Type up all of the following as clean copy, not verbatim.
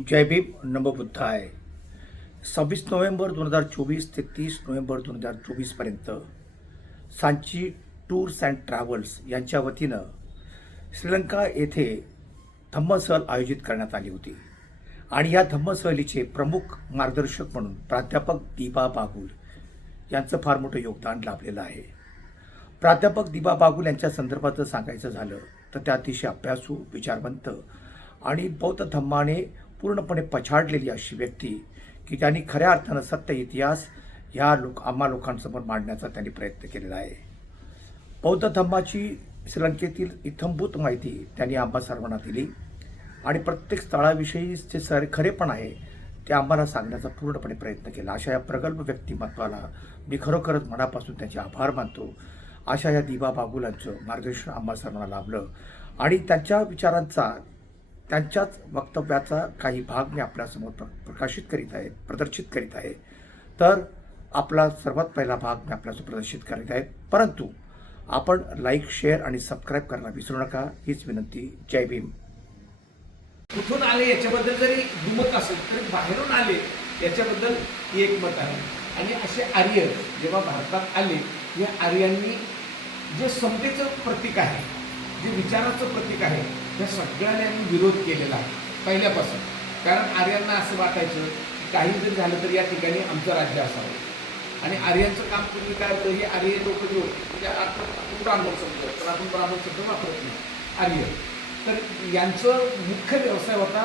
जय भीम नमो बुद्धाय. 26 November 2024 ते 30 November 2024पर्यंत Sanchi tours and travels यांच्या वतीनं श्रीलंका येथे धम्मसहल आयोजित करण्यात आली होती. आणि या धम्मसहलीचे प्रमुख मार्गदर्शक म्हणून प्राध्यापक दिबा बागुल यांचं फार मोठं योगदान लाभलेलं आहे. प्राध्यापक दिबा बागुल यांच्या संदर्भात जर सांगायचं झालं तर त्या अतिशय अभ्यासू, विचारवंत आणि बौद्ध धम्माने पूर्णपणे पछाडलेली अशी व्यक्ती की त्यांनी खऱ्या अर्थानं सत्य इतिहास ह्या आम्हा लोकांसमोर मांडण्याचा त्यांनी प्रयत्न केलेला आहे. बौद्ध धम्माची श्रीलंकेतील इत्थंभूत माहिती त्यांनी आम्हा सर्वांना दिली आणि प्रत्येक स्थळाविषयी जे खरेपण आहे ते आम्हाला सांगण्याचा पूर्णपणे प्रयत्न केला. अशा या प्रगल्भ व्यक्तिमत्वाला मी खरोखरच मनापासून त्यांचे आभार मानतो. अशा या दिबा बागुलांचं मार्गदर्शन आम्हा सर्वांना लाभलं आणि त्यांच्या विचारांचा, त्यांच्याच वक्तव्याचा काही भाग मी आपल्यासमोर प्रदर्शित करीत आहे. तर आपला सर्वात पहिला भाग मी आपल्यासमोर प्रदर्शित करीत आहे, परंतु आपण लाईक, शेअर आणि सबस्क्राईब करायला विसरू नका, हीच विनंती. जय भीम. कुठून आले याच्याबद्दल जरी दुमत असेल तरी बाहेरून आले याच्याबद्दल एक मत आहे. आणि असे आर्य जेव्हा भारतात आले, या आर्यांनी जे समतेचं प्रतीक आहे, जे विचाराचं प्रतीक आहे, त्या सगळ्यांनी आम्ही विरोध केलेला आहे पहिल्यापासून. कारण आर्यांना असं वाटायचं काही जरी झालं तर या ठिकाणी आमचं राज्य असावं. आणि आर्यांचं काम पूर्वी काय होतं, हे आर्य लोक जे होते म्हणजे आपण ब्राह्मण समजतो, तर आपण ब्राह्मण शब्द वापरत नाही, आर्य. तर यांचं मुख्य व्यवसाय होता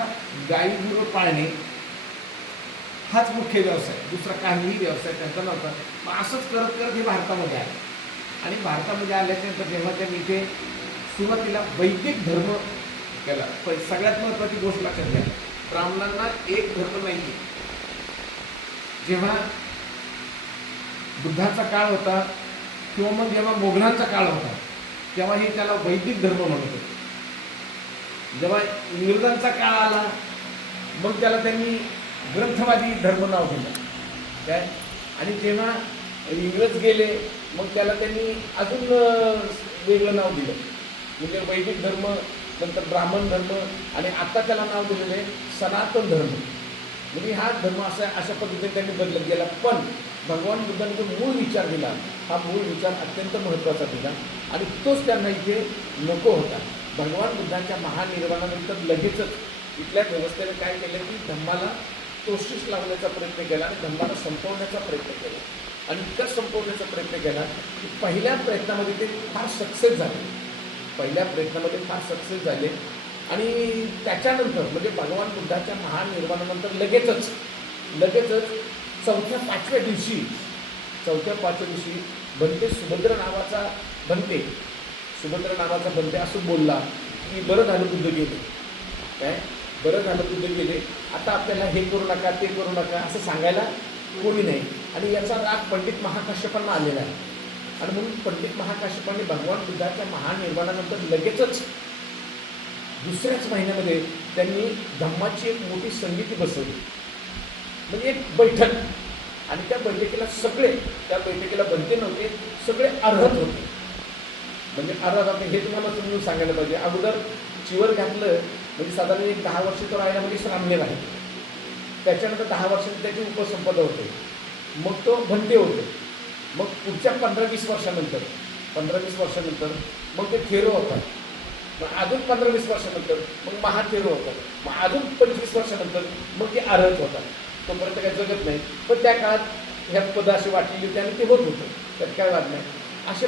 गाई गुरं पाळणे, हाच मुख्य व्यवसाय, दुसरा काहीही व्यवसाय त्यांचा नव्हता. मग असंच करत करत हे भारतामध्ये आले. आणि भारतामध्ये आल्याच्यानंतर जेव्हा त्यांनी इथे सुरुवातीला वैदिक धर्म केला. सगळ्यात महत्त्वाची गोष्ट लक्षात घ्या, ब्राह्मणांना एक धर्म नाही. जेव्हा बुद्धाचा काळ होता किंवा मग जेव्हा मोगलांचा काळ होता तेव्हा हे त्याला वैदिक धर्म म्हणत होते. जेव्हा इंग्रजांचा काळ आला मग त्याला त्यांनी ग्रंथवादी धर्म नाव दिलं काय. आणि जेव्हा इंग्रज गेले मग त्याला त्यांनी अजून वेगळं नाव दिलं, म्हणजे वैदिक धर्म, नंतर ब्राह्मण धर्म, आणि आता त्याला नाव दिलेलं आहे सनातन धर्म. म्हणजे हा धर्म अशा पद्धतीने त्यांनी बदलत गेला. पण भगवान बुद्धांनी जो मूळ विचार दिला, हा मूळ विचार अत्यंत महत्त्वाचा दिला आणि तोच त्यांना इथे नको होता. भगवान बुद्धांच्या महानिर्वाणानंतर लगेचच इथल्या व्यवस्थेने काय केलं की धम्माला तोशिष लावण्याचा प्रयत्न केला आणि धम्माला संपवण्याचा प्रयत्न केला. आणि इतका संपवण्याचा प्रयत्न केला की पहिल्या प्रयत्नामध्ये ते फार सक्सेस झाले. आणि त्याच्यानंतर म्हणजे भगवान बुद्धाच्या महानिर्वाणानंतर लगेचच चौथ्या पाचव्या दिवशी बनते सुभद्र नावाचा बनते असं बोलला की बरं झालं बुद्ध गेले, काय बरं झालं बुद्ध गेले, आता आपल्याला हे करू नका ते करू नका असं सांगायला कोणी नाही. आणि याचा राग पंडित महाकाश्यपांना आलेला आहे. आणि म्हणून पंडित महाकाश्यपांनी भगवान बुद्धाच्या महानिर्वाणानंतर लगेचच दुसऱ्याच महिन्यामध्ये त्यांनी धम्माची एक मोठी समिती बसवली, म्हणजे एक बैठक. आणि त्या बैठकीला बनते नव्हते, सगळे अर्हत होते. म्हणजे अर्हत होते हे तुम्हाला समजून सांगायला पाहिजे. अगोदर चिवर घातलं म्हणजे साधारण एक 10 वर्ष तो राहिला म्हणजे श्राम्य राहील. त्याच्यानंतर 10 वर्षांनी त्याची उपसंपदा होते, मग तो भंते होते. मग पुढच्या 15-20 वर्षानंतर मग ते थेरो होतात. मग अजून 15-20 वर्षानंतर मग महाथेरो होतात. मग अजून 25 वर्षानंतर मग ते अर्हत होतात. तोपर्यंत काही जगत नाही. पण त्या काळात ह्या पद अशी वाटलेली होती आणि ते होत होतं, त्यात काय वाद नाही. असे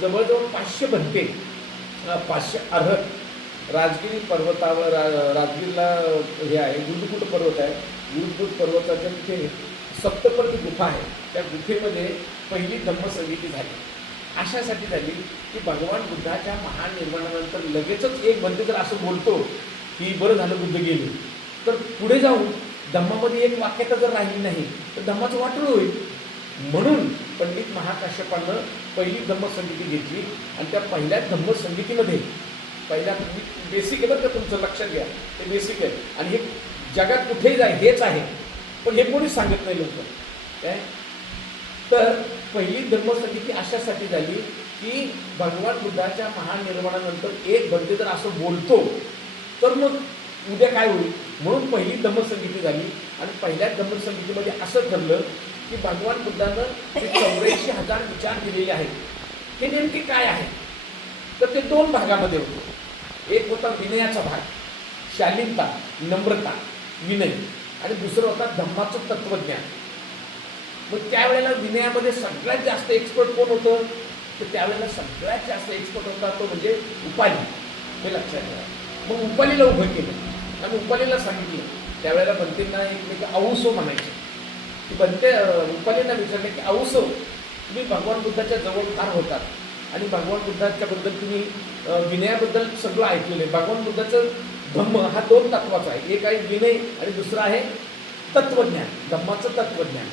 जवळजवळ 500 भंते, 500 अर्हत राजगिरी पर्वतावर, राजगिरीला हे आहे गुरुकुट पर्वत आहे, गुरुकुट पर्वताच्या तिथे सप्तपर्णी गुफा आहे. त्या गुफेमध्ये पहिली धम्मसंगीती झाली. अशासाठी झाली की भगवान बुद्धाच्या महानिर्वाणानंतर लगेचच एक बंद जर असं बोलतो की बरं झालं बुद्ध गेले, तर पुढे जाऊन धम्मामध्ये एक वाक्यता जर राहिली नाही तर धम्माचं वाटोळ होईल. म्हणून पंडित महाकाश्यपानं पहिली धम्मसंगीती घेतली. आणि त्या पहिल्या धम्मसंगीतीमध्ये बेसिक आहे बरं का, तुमचं लक्षात घ्या, ते बेसिक आहे. आणि हे जगात कुठेही जाय हेच आहे, पण हे कोणीच सांगत नाही लोक काय. तर पहिली धर्मसंगीती अशासाठी झाली की भगवान बुद्धाच्या महानिर्वाणानंतर एक बंदे जर असं बोलतो तर मग उद्या काय होईल. म्हणून पहिली धम्मसंगीती झाली आणि पहिल्या धम्मसंगीतीमध्ये असं ठरलं की भगवान बुद्धानं जे 84,000 विचार दिलेले आहेत हे नेमके काय आहे. तर ते 2 भागामध्ये होते. एक होता विनयाचा भाग, शालीनता, नम्रता, विनय, आणि दुसरं होता धम्माचं तत्वज्ञान. मग त्यावेळेला विनयामध्ये सगळ्यात जास्त एक्सपर्ट कोण होतं, तर त्यावेळेला सगळ्यात जास्त एक्सपर्ट होता तो म्हणजे उपाली. हे लक्षात ठेवा. मग उपालीला उभं केलं आणि उपालीला सांगितलं. त्यावेळेला बनतेंना एकमेक औसो म्हणायचे. की बनते उपालींना विचारले की औसो, तुम्ही भगवान बुद्धाच्या जवळ फार होतात आणि भगवान बुद्धाच्याबद्दल तुम्ही विनयाबद्दल सगळं ऐकलेलं आहे. भगवान बुद्धाचं धम्म हा 2 तत्वाचा आहे. एक आहे विनय आणि दुसरं आहे तत्वज्ञान, धम्माचं तत्वज्ञान.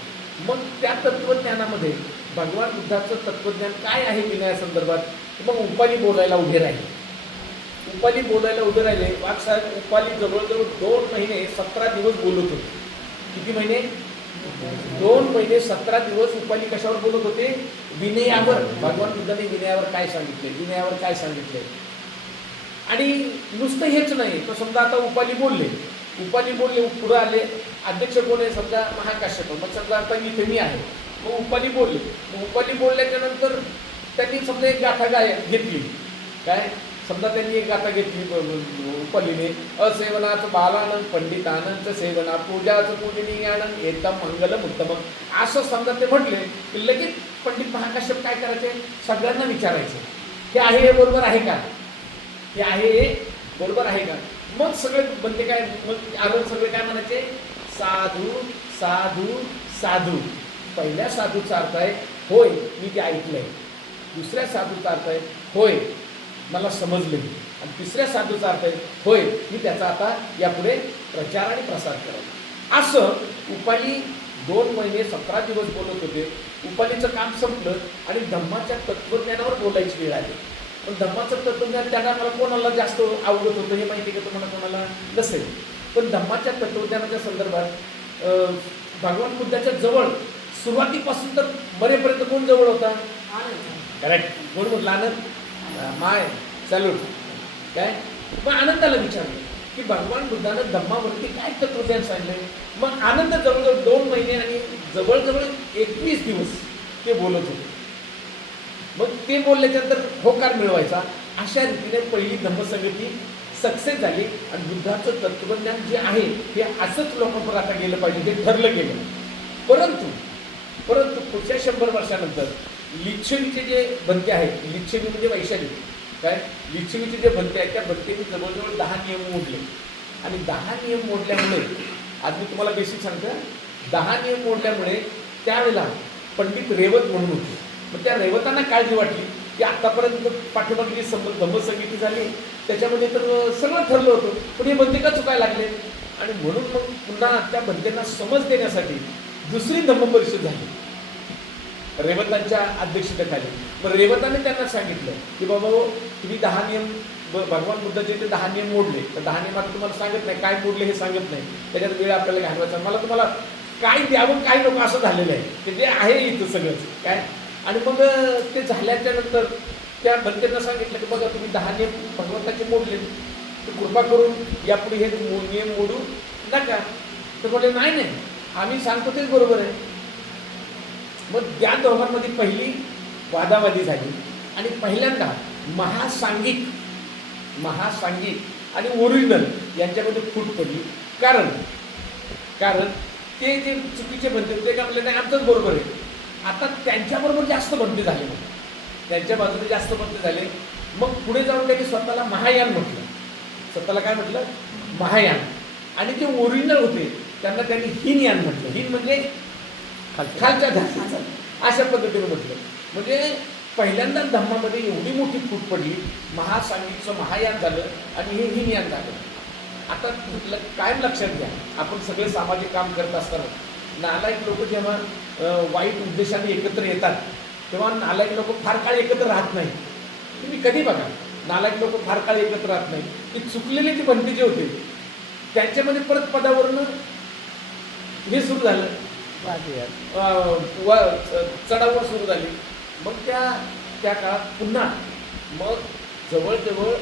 मग त्या तत्वज्ञानामध्ये भगवान बुद्धाचं तत्वज्ञान काय आहे विनयासंदर्भात, मग उपाली बोलायला उभे राहिले. उपाली बोलायला उभे राहिले. वाघ साहेब उपाली जवळजवळ 2 महिने 17 दिवस बोलत होते. किती महिने? 2 महिने 17 दिवस उपाली कशावर बोलत होते? विनयावर. भगवान बुद्धाने विनयावर काय सांगितले, विनयावर काय सांगितले. आणि नुसतं हेच नाही, तर समजा आता उपाली बोलले पुढे आले. अध्यक्ष कोण आहे? समजा महाकाश्यप. मग समजा आता इथे मी आहे. मग उपाली बोलले. मग उपाली बोलल्याच्या नंतर त्यांनी समजा एक गाथा घेतली. काय? समजा त्यांनी एक गाथा घेतली उपालीने, असेवनाचं बालानंद पंडितानंद सेवना पूजाचं पूजनीयानंद एकदम मंगलम उत्तम. असं समजा ते म्हटले की लगेच पंडित महाकाश्यप काय करायचे? सगळ्यांना विचारायचे हे आहे हे बरोबर आहे का, हे आहे हे बरोबर आहे का. मग सगळे बनते काय, मग आलं सगळे काय म्हणायचे? साधू साधू साधू. पहिल्या साधूचा अर्थ आहे होय मी ते ऐकलंय. दुसऱ्या साधूचा अर्थ आहे होय मला समजले. आणि तिसऱ्या साधूचा अर्थ आहे होय मी त्याचा आता यापुढे प्रचार आणि प्रसार करेन. असं उपाली 2 महिने 17 दिवस बोलत होते. उपालीचं काम संपलं आणि धम्माच्या तत्वज्ञानावर बोलायची वेळ आली. पण धम्माचं तत्वज्ञान त्या टायमाला कोणाला जास्त आवडत होतं हे माहिती का तुम्हाला? कोणाला नसेल. पण धम्माच्या तत्वज्ञानाच्या संदर्भात भगवान बुद्धाच्या जवळ सुरुवातीपासून तर मरेपर्यंत कोण जवळ होता? करेक्ट. कोण म्हटलं? आनंद. माय सॅल्यूट. काय? मग आनंदाला विचारलं की भगवान बुद्धानं धम्मावरती काय तत्वज्ञान सांगितलंय. मग आनंद जवळजवळ 2 महिने आणि जवळजवळ 21 दिवस ते बोलत होते. मग ते बोलल्याच्यानंतर होकार मिळवायचा. अशा रीतीने पहिली धम्मसंगती सक्सेस झाली आणि बुद्धाचं तत्वज्ञान जे आहे हे असंच लोकांवर आता गेलं पाहिजे हे ठरलं गेलं. परंतु पुढच्या 100 वर्षानंतर लिच्छवीचे जे बनते आहेत, लिच्छवी म्हणजे वैशाली काय, लिच्छवीचे जे बनते आहेत त्या बनतेने जवळजवळ 10 नियम मोडले. आणि 10 नियम मोडल्यामुळे आज मी तुम्हाला बेसिक सांगतो, 10 नियम मोडल्यामुळे त्यावेळेला पंडित रेवत म्हणून होते. मग त्या रेवतांना काळजी वाटली की आतापर्यंत पाठीमागली धम्मसंगीती झाली त्याच्यामध्ये तर सगळं ठरलं होतं, पण हे बंदे का चुकायला लागले. आणि म्हणून मग पुन्हा त्या बंदेंना समज देण्यासाठी दुसरी धम्मपरिषद झाली रेवतांच्या अध्यक्षतेखाली. मग रेवताने त्यांना सांगितलं की बाबा तुम्ही 10 नियम भगवान बुद्धाचे ते 10 नियम मोडले. तर 10 नियमात तुम्हाला सांगत नाही काय मोडले हे सांगत नाही. त्याच्यात वेळ आपल्याला घालवायचा. मला तुम्हाला काय द्यावं काय नको असं झालेलं आहे की जे आहे इथं सगळंच काय. आणि मग ते झाल्याच्या नंतर त्या बंदेंना सांगितलं की बघा तुम्ही 10 नियम भगवंताचे मोडले, तर कृपा करून यापुढे हे नियम मोडू नका. तर बोलले नाही आम्ही सांगतो तेच बरोबर आहे. मग त्या दोघांमध्ये पहिली वादावादी झाली आणि पहिल्यांदा महासांगिक आणि ओरिजिनल यांच्यामध्ये फूट पडली. कारण ते जे चुकीचे बनते ते का म्हणले नाही आमचंच बरोबर आहे. आता त्यांच्याबरोबर जास्त बनते झाले, त्यांच्या बाजूने जास्त बनते झाले. मग पुढे जाऊन त्यांनी स्वतःला महायान म्हटलं. स्वतःला काय म्हटलं? महायान. आणि जे ओरिजिनल होते त्यांना त्यांनी हीनयान म्हटलं. हीन म्हणजे खालच्या धारणा अशा पद्धतीने म्हटलं. म्हणजे पहिल्यांदा धम्मामध्ये एवढी मोठी फूट पडली, महासांगिकचं महायान झालं आणि हे हीनयान झालं. आता कायम लक्षात घ्या, आपण सगळे सामाजिक काम करत असताना नालायक लोक जेव्हा वाईट उद्देशाने एकत्र येतात तेव्हा नालायक लोक फार काळ एकत्र राहत नाही. तुम्ही कधी बघा नालायक लोक फार काळ एकत्र राहत नाही. ती चुकलेले जे बनते जे होते त्यांच्यामध्ये परत पदावरनं हे सुरू झालं, चढावळ सुरू झाली. मग त्या काळात पुन्हा मग जवळजवळ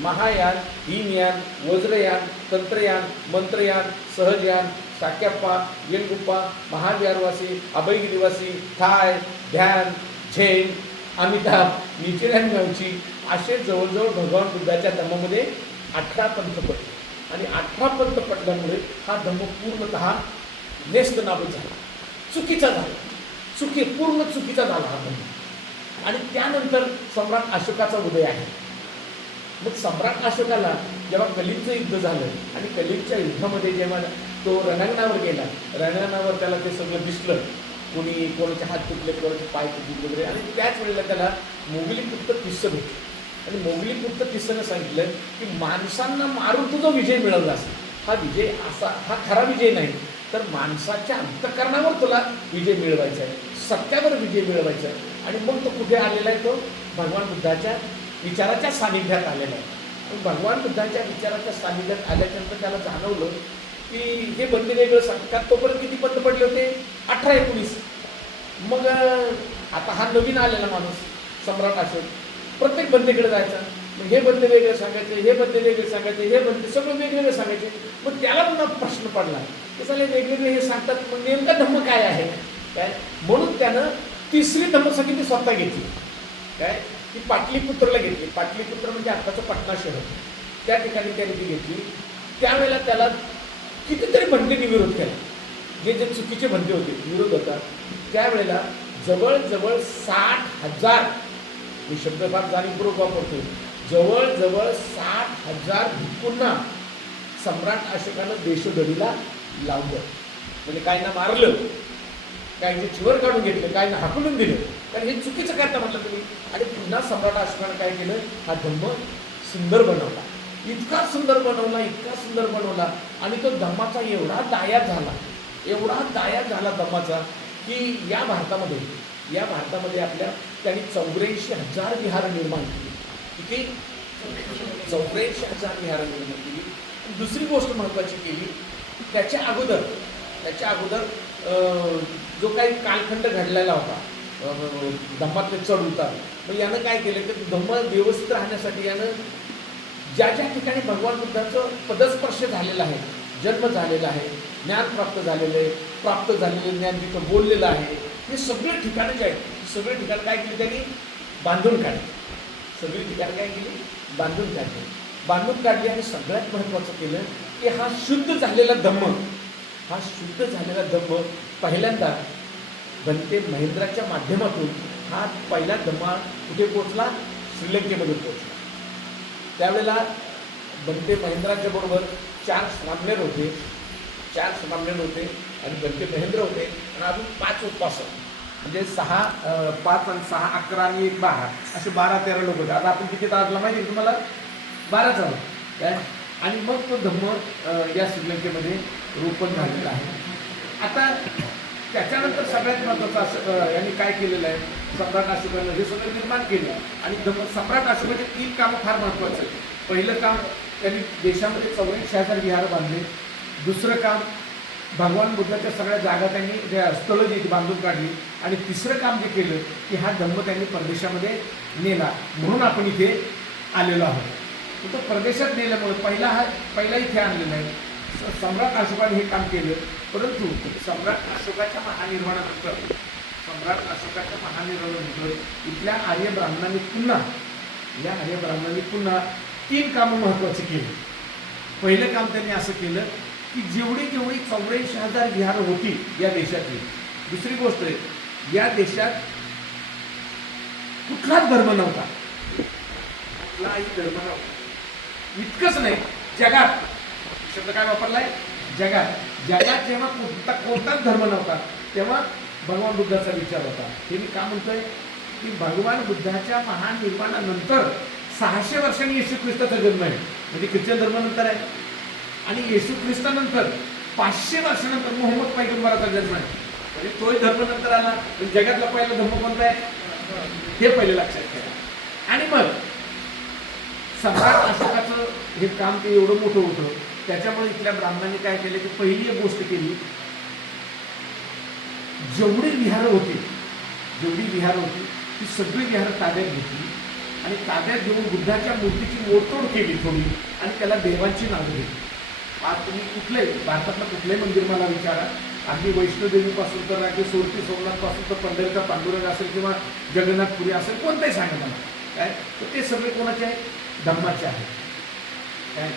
महायान, हीनयान, वज्रयान, तंत्रयान, मंत्रयान, सहजयान, साक्याप्पा, येलगुप्पा, महाविहारवासी, अभयगिरीवासी, थाय, ध्यान, झेन, अमिताभ, नीचेरॅन गावची असे जवळजवळ भगवान बुद्धाच्या धम्मामध्ये 18 पंथ पडले. आणि 18 पंथ पडल्यामुळे हा धम्म पूर्णतः नेस्त नाबूद झाला, चुकीचा झाला, पूर्ण चुकीचा झाला हा धम्म. आणि त्यानंतर सम्राट अशोकाचा उदय आहे. मग सम्राट अशोकाला जेव्हा कलिंगचं युद्ध झालं आणि कलिंगच्या युद्धामध्ये जेव्हा तो रणांगणावर गेला, रणांगणावर त्याला ते सगळं दिसलं, कोणी कोणाचे हात तुटले, कोणाचे पाय तुटले वगैरे, आणि त्याच वेळेला त्याला मोगलीपुत्र तिस्स भेटले. आणि मोगलीपुत्र तिस्सनं सांगितलं की माणसांना मारून तुझा विजय मिळवला असेल, हा विजय असा हा खरा विजय नाही, तर माणसाच्या अंतःकरणावर तुला विजय मिळवायचा आहे, सत्यावर विजय मिळवायचा आहे. आणि मग तो कुठे आलेला आहे? तो भगवान बुद्धाच्या विचाराच्या सानिध्यात आलेला आहे. भगवान बुद्धाच्या विचाराच्या सानिध्यात आल्याच्यानंतर त्याला जाणवलं की हे बंदी वेगळं सांगतात. तोपर्यंत किती पंथ पडले होते? 18-19. मग आता हा नवीन आलेला माणूस सम्राट अशोक प्रत्येक बंदेकडे जायचा. मग हे बंदे वेगळे सांगायचे, हे बंदे वेगळे सांगायचे, हे बंदे सगळं वेगवेगळे सांगायचे. मग त्याला पुन्हा प्रश्न पडला की चालेल वेगवेगळे हे सांगतात, मग नेमका धम्म काय आहे काय? म्हणून त्यानं तिसरी धम्मसंहिता स्वतः घेतली. काय? ती पाटलीपुत्रला घेतली. पाटलीपुत्र म्हणजे आत्ताचं पटना शहर, त्या ठिकाणी त्याने ती घेतली. त्यावेळेला त्याला कितीतरी बंदीने विरोध केला, जे जे चुकीचे बंदे होते विरोध होता. त्यावेळेला जवळजवळ 60,000, मी शब्द फार जाणीवपूर्वक वापरतो, जवळजवळ 60,000 भिक्खूंना सम्राट अशोकानं देशोधडीला लावलं. म्हणजे काय ना मारलं, काय चिवर काढून घेतलं, काय ना हाकलून दिलं, कारण हे चुकीचं करता म्हटलं तुम्ही. आणि पुन्हा सम्राट अशोकानं काय केलं? हा धम्म सुंदर बनवला, इतका सुंदर बनवला, इतका सुंदर बनवला. आणि तो धम्माचा एवढा दाया झाला, एवढा दाया झाला धम्माचा, की या भारतामध्ये आपल्या त्यांनी 84,000 विहार निर्माण केली. किती? 84,000 विहार निर्माण केली. दुसरी गोष्ट महत्त्वाची केली, त्याच्या अगोदर जो काही कालखंड घडलेला होता धम्मातले चढ उतार, मग यानं काय केलं की धम्म व्यवस्थित राहण्यासाठी यानं ज्या ज्या ठिकाणी भगवान बुद्धाचं पदस्पर्श झालेला आहे, जन्म झालेला आहे, ज्ञान प्राप्त झालेलं आहे, प्राप्त झालेलं ज्ञान जिथं बोललेलं आहे, हे सगळे ठिकाणं जे आहेत, सगळे ठिकाण काय केली त्यांनी? बांधून काढली. सगळी ठिकाणं काय केली? बांधून काढली. आणि सगळ्यात महत्त्वाचं केलं की हा शुद्ध झालेला धम्म पहिल्यांदा बनते महेंद्राच्या माध्यमातून हा पहिला धम्मा कुठे पोचला? श्रीलंकेमध्ये पोचला. त्यावेळेला बनते महेंद्राच्या बरोबर 4 स्वामनेर होते आणि बनते महेंद्र होते आणि अजून 5 उपासक, म्हणजे 5 आणि 6 11 आणि 1 12 असे 12-13 लोक होते. आता आपण किती तारला माहिती आहे तुम्हाला? 12 झालं काय. आणि मग तो धम्म या श्रीलंकेमध्ये रोपण झालेला आहे. आता त्याच्यानंतर सगळ्यात महत्त्वाचं असं यांनी काय केलेलं आहे, सम्राट अशोकानं हे सगळं निर्माण केलं. आणि सम्राट अशोकाचे 3 कामं फार महत्त्वाचं आहे. पहिलं काम, त्यांनी देशामध्ये 84,000 विहार बांधले. दुसरं काम, भगवान बुद्धाच्या सगळ्या जागा त्यांनी स्थळं जी बांधून काढली. आणि तिसरं काम जे केलं की हा धम्म त्यांनी परदेशामध्ये नेला, म्हणून आपण इथे आलेलो आहोत. तो परदेशात नेल्यामुळे पहिला इथे आणलेला आहे. सम्राट अशोकाने हे काम केलं. परंतु सम्राट अशोकाच्या महानिर्वाणानंतर इथल्या आर्य ब्राह्मणांनी पुन्हा 3 कामं महत्त्वाची केली. पहिलं काम त्यांनी असं केलं की जेवढी 84,000 विहार होती या देशातली. दुसरी गोष्ट, या देशात कुठलाच धर्म नव्हता, इतकंच नाही, जगात, शब्द काय वापरलाय? जगात जेव्हा कोणताच धर्म नव्हता तेव्हा भगवान बुद्धाचा विचार होता. हे मी का म्हणतोय की भगवान बुद्धाच्या महानिर्वाणानंतर 600 वर्षांनी येशू ख्रिस्ताचा जन्म आहे, म्हणजे ख्रिश्चन धर्म नंतर आहे. आणि येशू ख्रिस्तानंतर 500 वर्षानंतर मोहम्मद पैगंबराचा जन्म आहे, म्हणजे तोही धर्म नंतर आला. जगातला पहिला धर्म कोणता आहे हे पहिले लक्षात ठेवा. आणि मग सम्राट अशोकाचं हे काम ते एवढं मोठं होतं, त्याच्यामुळे इथल्या ब्राह्मणांनी काय केलं की पहिली एक गोष्ट केली, जेवढी विहार होती ती सगळी विहार ताब्यात घेतली. आणि ताब्यात घेऊन बुद्धाच्या मूर्तीची मोडतोड केली थोडी आणि त्याला देवांची नावं दिली. आज तुम्ही भारतातलं कुठलंही मंदिर मला विचारा, अगदी वैष्णोदेवीपासून तर अगदी सोरटी सोमनाथपासून तर पंढरीचा पांडुरंग असेल किंवा जगन्नाथपुरी असेल, कोणतंही सांगा मला काय, तर ते सगळे कोणाचे आहेत? धर्माचे आहेत. काय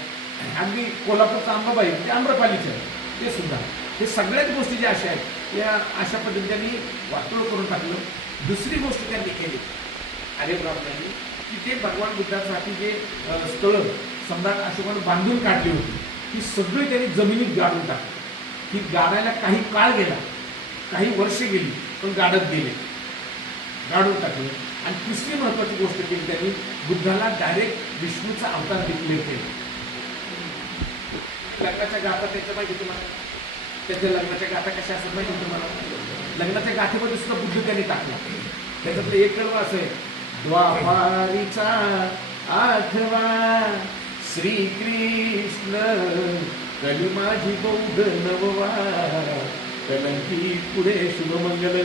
अगदी कोल्हापूरचा अंबाबाई ते आम्रपालीचे आहे, ते सुद्धा. हे सगळ्याच गोष्टी ज्या अशा आहेत या अशा पद्धतीने त्यांनी वाटोळ करून टाकलं. दुसरी गोष्ट त्यांनी केली आर्यब्राह्मणांनी, की ते भगवान बुद्धासाठी जे स्थळं सम्राट अशोकाने बांधून काढली होती ही सगळी त्यांनी जमिनीत गाडून टाकली. ही गाडायला काही काळ गेला, काही वर्ष गेली, पण गाडत गेले, गाडून टाकले. आणि तिसरी महत्त्वाची गोष्ट केली त्यांनी, बुद्धाला डायरेक्ट विष्णूचा अवतार डिक्लेअर केला. लग्नाच्या गाथा त्याच्या माहिती तुम्हाला, त्याच्या लग्नाच्या गाथा कशा असतात माहिती तुम्हाला? लग्नाच्या गाथेमध्ये सुद्धा बुद्ध त्यांनी टाकला. त्याच्यातलं एक कडवं असं आहे, द्वापारीचा आठवा श्रीकृष्ण कली माझी बौद्ध नववा कलंकी पुढे शुभमंगल.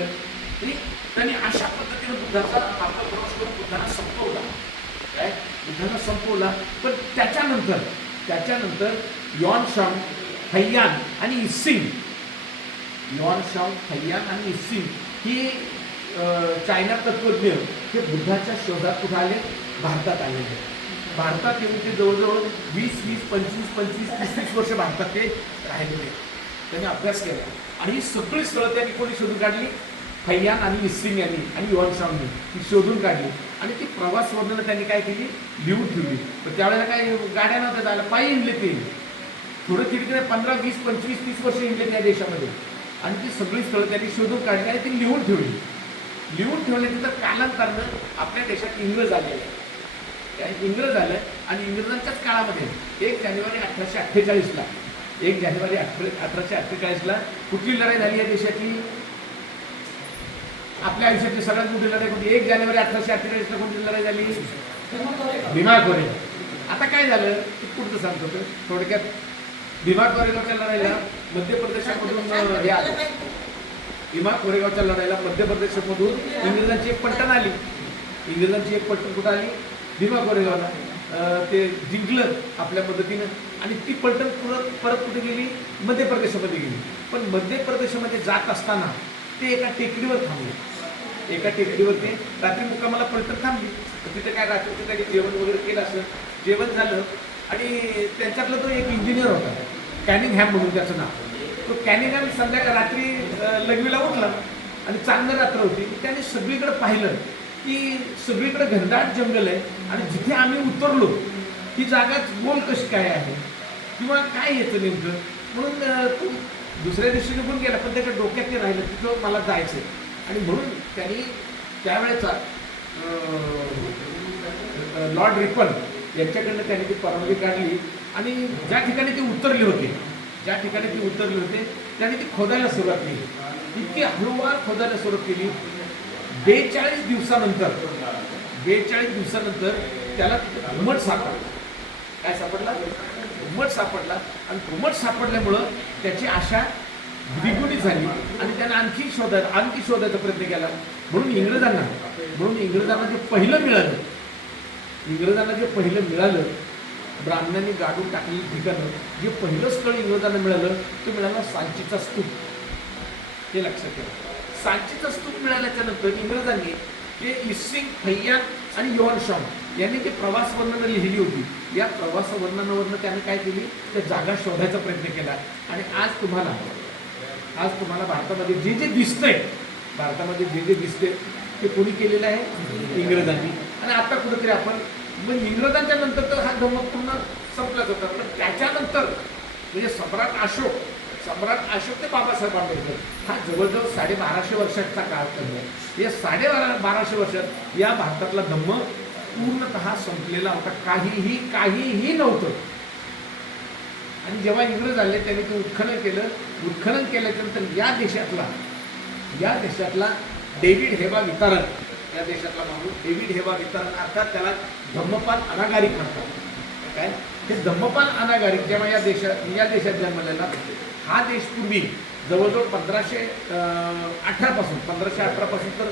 त्यांनी अशा पद्धतीने बुद्धाचा आपला प्रवास करून बुद्धांना संपवला. काय बुद्धांना संपवला. पण त्याच्यानंतर यॉन शांग, हैयान आणि इसिंग, यॉन शांग, हैयान आणि इसिंग ही चायना तत्त्वज्ञ हे बुद्धाच्या शोधात कुठे आले? भारतात आलेले. भारतात येऊन ते जवळजवळ 25-30 वर्ष भारतात ते राहिलेले. त्यांनी अभ्यास केला आणि ही सगळी स्थळं त्यांनी कोणी शोधून काढली? हैयान आणि इसिंग यांनी आणि युआन शांगनी ती शोधून काढली. आणि ती प्रवास वर्णनं त्यांनी काय केली? लिहून ठेवली. तर त्यावेळेला काय गाड्या नव्हत्या जायला, पायी हिंडले ते. थोडं तिकडे 15, 20, 25, 30 वर्ष हिंडले त्या देशामध्ये. आणि ती सगळी स्थळं त्यांनी शोधून काढली आणि ती लिहून ठेवली. लिहून ठेवल्यानंतर कालांतरानं आपल्या देशात इंग्रज आलेले. इंग्रज आलं आणि इंग्रजांच्याच काळामध्ये 1 जानेवारी 1848ला 1 जानेवारी 1848ला कुठली लढाई झाली या देशातली? आपल्या आयुष्यातली सगळ्यात मोठी लढाई कोणती? 1 जानेवारी 1848ला कोणती लढाई झाली? भीमा कोरेगाव. आता काय झालं ते पुढचं सांगतो. थोडक्यात भीमा कोरेगावच्या लढाईला मध्य प्रदेशामधून हे आलं. भीमा कोरेगावच्या लढाईला मध्य प्रदेशामधून इंग्रजांची एक पलटण आली. इंग्रजांची एक पलटण कुठं आली? भीमा कोरेगावला. ते जिंकलं आपल्या मदतीनं आणि ती पलटण परत कुठे गेली? मध्य प्रदेशामध्ये गेली. पण मध्य प्रदेशामध्ये जात असताना ते एका टेकडीवर थांबले. एका टेकडीवर ते रात्री मुक्कामाला पलटण थांबली. तिथे काय रात्री काही जेवण वगैरे केलं असं. जेवण झालं आणि त्यांच्यातला तो एक इंजिनियर होता, कॅनिंगहॅम म्हणून त्याचं नाव. तो कॅनिंगहॅम संध्याकाळ रात्री लघवीला उठला आणि चांगलं रात्र होती. त्याने सगळीकडे पाहिलं की सगळीकडे घनदाट जंगल आहे आणि जिथे आम्ही उतरलो ही जागा गोल कशी काय आहे किंवा काय येतं नेमकं. म्हणून तो दुसऱ्या दिवशी निघून गेला, पण त्याच्या डोक्यात ते राहिलं तिथं मला जायचं. आणि म्हणून त्यांनी त्यावेळेचा लॉर्ड रिपन यांच्याकडनं त्यांनी ती परवानगी काढली आणि ज्या ठिकाणी ते उतरले होते त्यांनी ती खोदायला सुरुवात केली. इतकी हळूवार खोदायला सुरुवात केली. 42 दिवसानंतर त्याला घुमट सापडला. काय सापडला? घुमट सापडला. आणि घुमट सापडल्यामुळं त्याची आशा द्विगुणित झाली आणि त्यानं आणखी शोधायचा प्रयत्न केला. म्हणून इंग्रजांना जे पहिलं मिळालं ब्राह्मणांनी गाडून टाकलेलं ठिकाण, जे पहिलं स्थळ इंग्रजांना मिळालं ते मिळालं सांचीचा स्तूप. हे लक्षात ठेवा. सांचीचा स्तूप मिळाल्याच्या नंतर इंग्रजांनी जे इसिंग, हैयान आणि युआन शांग यांनी जे प्रवास वर्णनं लिहिली होती, या प्रवास वर्णनावरनं त्याने काय केली? त्या जागा शोधायचा प्रयत्न केला. आणि आज तुम्हाला भारतामध्ये जे दिसतंय ते कोणी केलेलं आहे? इंग्रजांनी. आणि आता कुठेतरी आपण मग इंग्रजांच्या नंतर तर हा धम्म पूर्ण संपलाच होता. पण त्याच्यानंतर म्हणजे सम्राट अशोक ते बाबासाहेब आंबेडकर हा जवळजवळ 1250 वर्षाचा कालखंड आहे. या 1250 वर्षात या भारतातला धम्म पूर्णतः संपलेला होता. काहीही नव्हतं. आणि जेव्हा इंग्रज आले त्यांनी ते उत्खनन केल्यानंतर या देशातला डेव्हिड हेबा वितरण, या देशातला माणूस डेव्हिड हेबा वितरण अर्थात त्याला धम्मपाल अनागारिक म्हणतात. काय हे धम्मपाल अनागारिक जेव्हा या देशात जन्मलेला, हा देश पूर्वी जवळजवळ 1518 पासून तर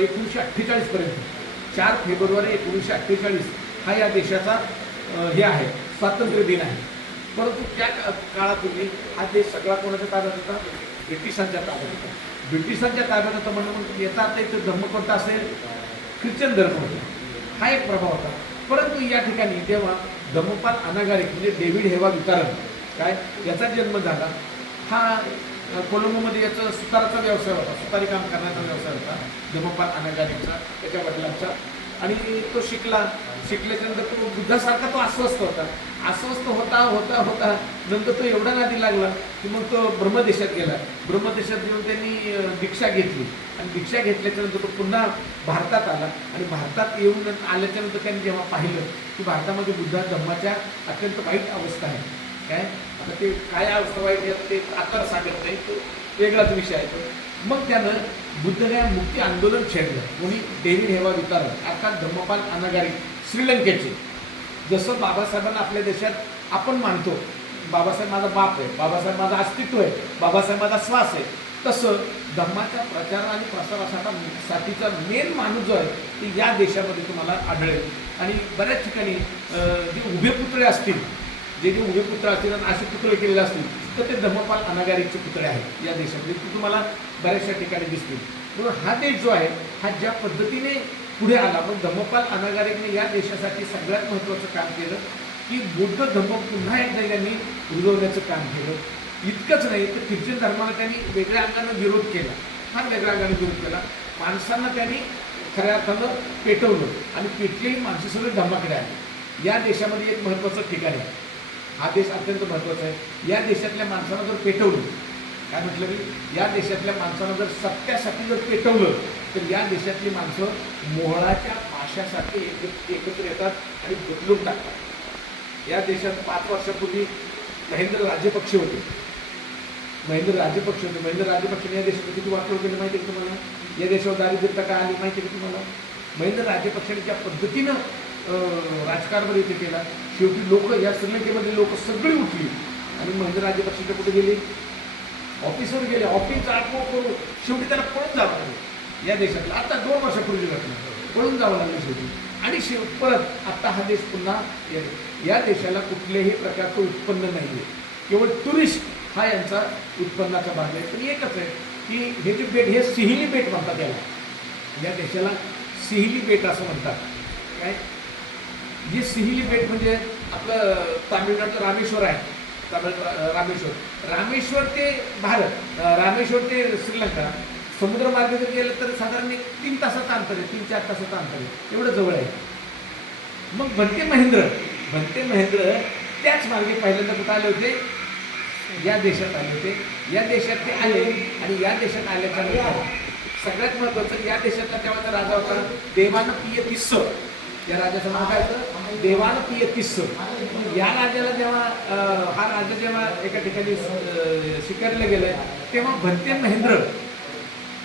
1948 पर्यंत 4 फेब्रुवारी 1948 हा या देशाचा हे आहे, स्वातंत्र्य दिन आहे. परंतु त्या काळापूर्वी हा देश सगळा कोणाच्या ताब्यात होता? ब्रिटिशांच्या ताब्यात होता. ब्रिटिशांच्या ताब्यात होता म्हणून याचा अर्थ इथं धर्म कोणता असेल? ख्रिश्चन धर्म होता. हा एक प्रभाव होता. परंतु या ठिकाणी जेव्हा धम्मपाल अनागारिक म्हणजे डेव्हिड हेवा वितारन काय याचा जन्म झाला, हा कोलंबोमध्ये याचा सुताराचा व्यवसाय होता, सुतारी काम करण्याचा व्यवसाय होता धम्मपाल अनागारिकचा, त्याच्या वडिलांचा. आणि तो शिकल्याच्या नंतर तो बुद्धासारखा तो अस्वस्थ होता. नंतर तो एवढा नादी लागला की मग तो ब्रह्मदेशात गेला. ब्रह्मदेशात येऊन त्यांनी दीक्षा घेतली आणि दीक्षा घेतल्याच्या नंतर तो पुन्हा भारतात आला. आणि भारतात येऊन आल्याच्या नंतर त्यांनी जेव्हा पाहिलं की भारतामध्ये बुद्धा धम्माच्या अत्यंत वाईट अवस्था आहे, काय आता ते काय अवस्था वाईट आहे ते आता सांगत नाही, तो वेगळाच विषय आहे तो. मग त्यानं बुद्धगया मुक्ती आंदोलन छेडलं. कोणी? डेव्हिड हेवा वितारन अर्थात धम्मपाल अनागारिक, श्रीलंकेचे. जसं बाबासाहेबांना आपल्या देशात आपण मानतो, बाबासाहेब माझा बाप आहे, बाबासाहेब माझं अस्तित्व आहे, बाबासाहेब माझा श्वास आहे, तसं धम्माच्या प्रचार आणि प्रसारासाठीचा मेन माणूस जो आहे ते या देशामध्ये तुम्हाला आढळेल. आणि बऱ्याच ठिकाणी जे उभे पुतळे असतील, जे उभे पुत्र असतील आणि असे पुतळे केलेले असतील तर ते धम्मपाल अनागारिकचे पुतळे आहेत या देशामध्ये, ते तुम्हाला बऱ्याचशा ठिकाणी दिसतील. म्हणून हा देश जो आहे हा ज्या पद्धतीने पुढे आला, पण धम्मपाल अनागारिकने या देशासाठी सगळ्यात महत्त्वाचं काम केलं की बुद्ध धम्म पुन्हा एकदा त्यांनी रुजवण्याचं काम केलं. इतकंच नाही तर ख्रिश्चन धर्माला त्यांनी वेगळ्या अंगानं विरोध केला, फार वेगळ्या अंगाने विरोध केला. माणसांना त्यांनी खऱ्या अर्थानं पेटवलं आणि पेटलेली माणसं सगळी धम्माकडे आली. या देशामध्ये एक महत्त्वाचं ठिकाण आहे, हा देश अत्यंत महत्त्वाचा आहे. या देशातल्या माणसांना जर पेटवलं, काय म्हटलं मी, या देशातल्या माणसांना जर सत्यासाठी जर पेटवलं तर या देशातली माणसं मोहळाच्या पाशासाठी एकत्र येतात आणि बदलून टाकतात. या देशात 5 वर्षापूर्वी महेंद्र राजपक्षे होते. महेंद्र राजपक्षेने या देशात किती वाटलं केलं माहिती आहे तुम्हाला? या देशावर दारिद्र्यता काय आली माहिती आहे तुम्हाला? महेंद्र राजपक्षेने ज्या पद्धतीनं राजकारभार इथे केला, शेवटी लोक या श्रीलंकेमध्ये लोक सगळी उठली आणि महेंद्र राजपक्षे कुठे गेले? ऑफिसवर गेले. ऑफिस आठवण करून शेवटी त्याला पळून जावं लागलं या देशातला. आता 2 वर्षापूर्वी घटना, पळून जावं लागलं शेवटी. आणि परत आता हा देश पुन्हा या देशाला कुठल्याही प्रकारचं उत्पन्न नाही आहे, केवळ टुरिस्ट हा यांचा उत्पन्नाचा भाग आहे. पण एकच आहे की हे जे बेट, हे सिहिली बेट म्हणतात याला, या देशाला सिहिली बेट असं म्हणतात. काय जे सिहिली बेट म्हणजे आपलं तामिळनाडूचं रामेश्वर आहे, रामेश्वर ते भारत, रामेश्वर ते श्रीलंका समुद्रमार्ग जर गेलं तर साधारण 3 तासाचं अंतर आहे, 3-4 तासाचं अंतर आहे, एवढं जवळ आहे. मग भंते महेंद्र त्याच मार्गे पहिल्यांदा कुठं आले होते? या देशात आले होते. या देशात ते आले आणि या देशात आल्याच्या नंतर सगळ्यात महत्त्वाचं, या देशातला तेव्हाचा राजा होता देवानपियतिस्स. या राजाचं नाव काय होतं? देवानपियतिस्स. या राजाला जेव्हा हा राजा जेव्हा एका ठिकाणी शिकारीला गेलाय तेव्हा भंते महेंद्र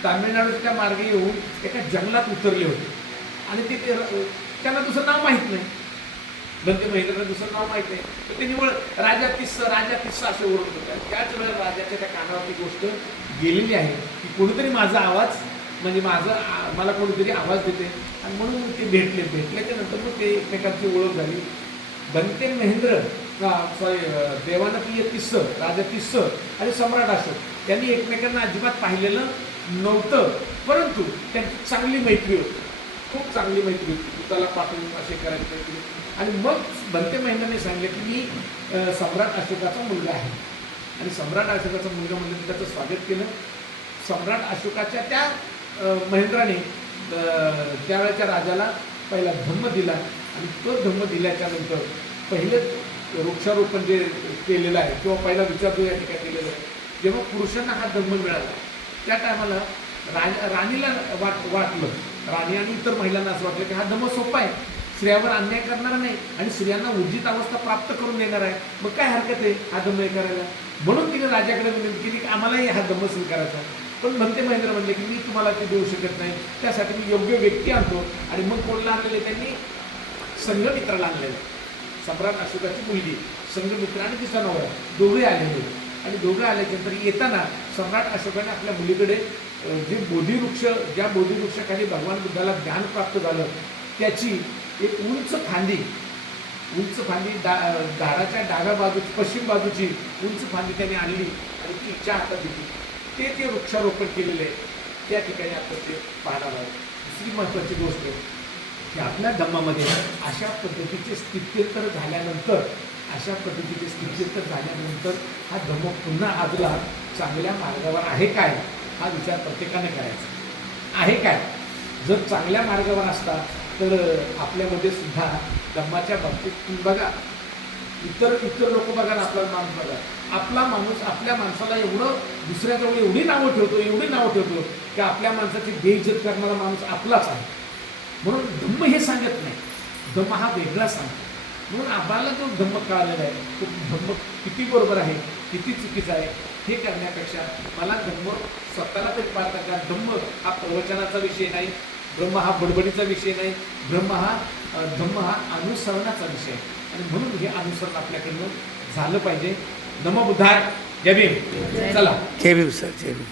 तामिळनाडूच्या मार्गे येऊन एका जंगलात उतरले होते आणि ते त्यांना दुसरं नाव माहीत नाही. भंते महेंद्रला दुसरं नाव माहीत नाही, तर ते निवळ राजा तिस्स असे ओरडत होते. त्याच वेळेला राजाच्या त्या कानावर ती गोष्ट गेलेली आहे की कोणीतरी माझा आवाज म्हणजे मला कोणीतरी आवाज देते आणि म्हणून ते भेटल्याच्या नंतर मग ते एकमेकांची ओळख झाली. भंते महेंद्र देवानपियतिस्स, राजा तिस्स आणि सम्राट अशोक यांनी एकमेकांना अजिबात पाहिलेलं नव्हतं, परंतु त्यांची चांगली मैत्री होती, खूप चांगली मैत्री होती. त्याला पाठवून असे करायचे. आणि मग भंते महेंद्रने सांगितलं की मी सम्राट अशोकाचा मुलगा आहे आणि सम्राट अशोकाचा मुलगा म्हणजे त्याचं स्वागत केलं. सम्राट अशोकाच्या त्या महेंद्राने त्यावेळेच्या राजाला पहिला धम्म दिला आणि तो धम्म दिल्याच्या नंतर पहिलेच वृक्षारोपण जे केलेलं आहे किंवा पहिला विचार जो या ठिकाणी केलेला आहे, जेव्हा पुरुषांना हा धम्म मिळाला त्या टायमाला राणीला वाटलं, राणी आणि इतर महिलांना असं वाटलं की हा धम्म सोपा आहे, स्त्रियावर अन्याय करणार नाही आणि स्त्रियांना उर्जित अवस्था प्राप्त करून देणार आहे, मग काय हरकत आहे हा धम्म हे करायला. म्हणून तिने राजाकडे विनंती केली की आम्हालाही हा धम्म स्वीकारायचा. पण भंते महेंद्र म्हणले की मी तुम्हाला ते देऊ शकत नाही, त्यासाठी मी योग्य व्यक्ती आणतो. आणि मग कोणला आणलेले? त्यांनी संघमित्राला आणलेलं. सम्राट अशोकाची मुलगी संघमित्र आणि तिचा नवरा दोघे आलेले. आणि दोघं आल्याच्यानंतर येताना सम्राट अशोकाने आपल्या मुलीकडे जे ज्या बोधिवृक्षाखाली भगवान बुद्धाला ज्ञान प्राप्त झालं त्याची एक उंच फांदी झाडाच्या डाव्या बाजूची पश्चिम बाजूची उंच फांदी त्याने आणली आणि ती तिच्या हातात दिली. ते वृक्षारोपण केलेलं आहे त्या ठिकाणी आपण ते पाहणार आहोत. दुसरी महत्त्वाची गोष्ट की आपल्या धम्मामध्ये अशा पद्धतीचे स्थित्यंतर झाल्यानंतर हा धम्म पुन्हा आजला चांगल्या मार्गावर आहे काय हा विचार प्रत्येकाने करायचा आहे काय. जर चांगल्या मार्गावर असता तर आपल्यामध्ये सुद्धा धम्माच्या बाबतीत तुम्ही बघा, इतर लोक बघा ना, आपला माणूस बघा, आपला माणूस आपल्या माणसाला एवढं दुसऱ्याजवळ एवढी नावं ठेवतो की आपल्या माणसाची बेइज्जत करणारा माणूस आपलाच आहे. म्हणून धम्म हे सांगत नाही, धम्म हा वेगळा सांगतो. म्हणून आम्हाला जो धम्म कळालेला आहे तो धम्म किती बरोबर आहे किती चुकीचा आहे हे करण्यापेक्षा मला धम्म स्वतःला तरी पाहता का, धम्म हा प्रवचनाचा विषय नाही, धम्म हा बडबडीचा विषय नाही, धम्म हा अनुसरणाचा विषय आहे. आणि म्हणून हे अनुसरण आपल्याकडनं झालं पाहिजे. नमो बुद्धाय. जय भीम. चला. जय भीम सर, जय भीम.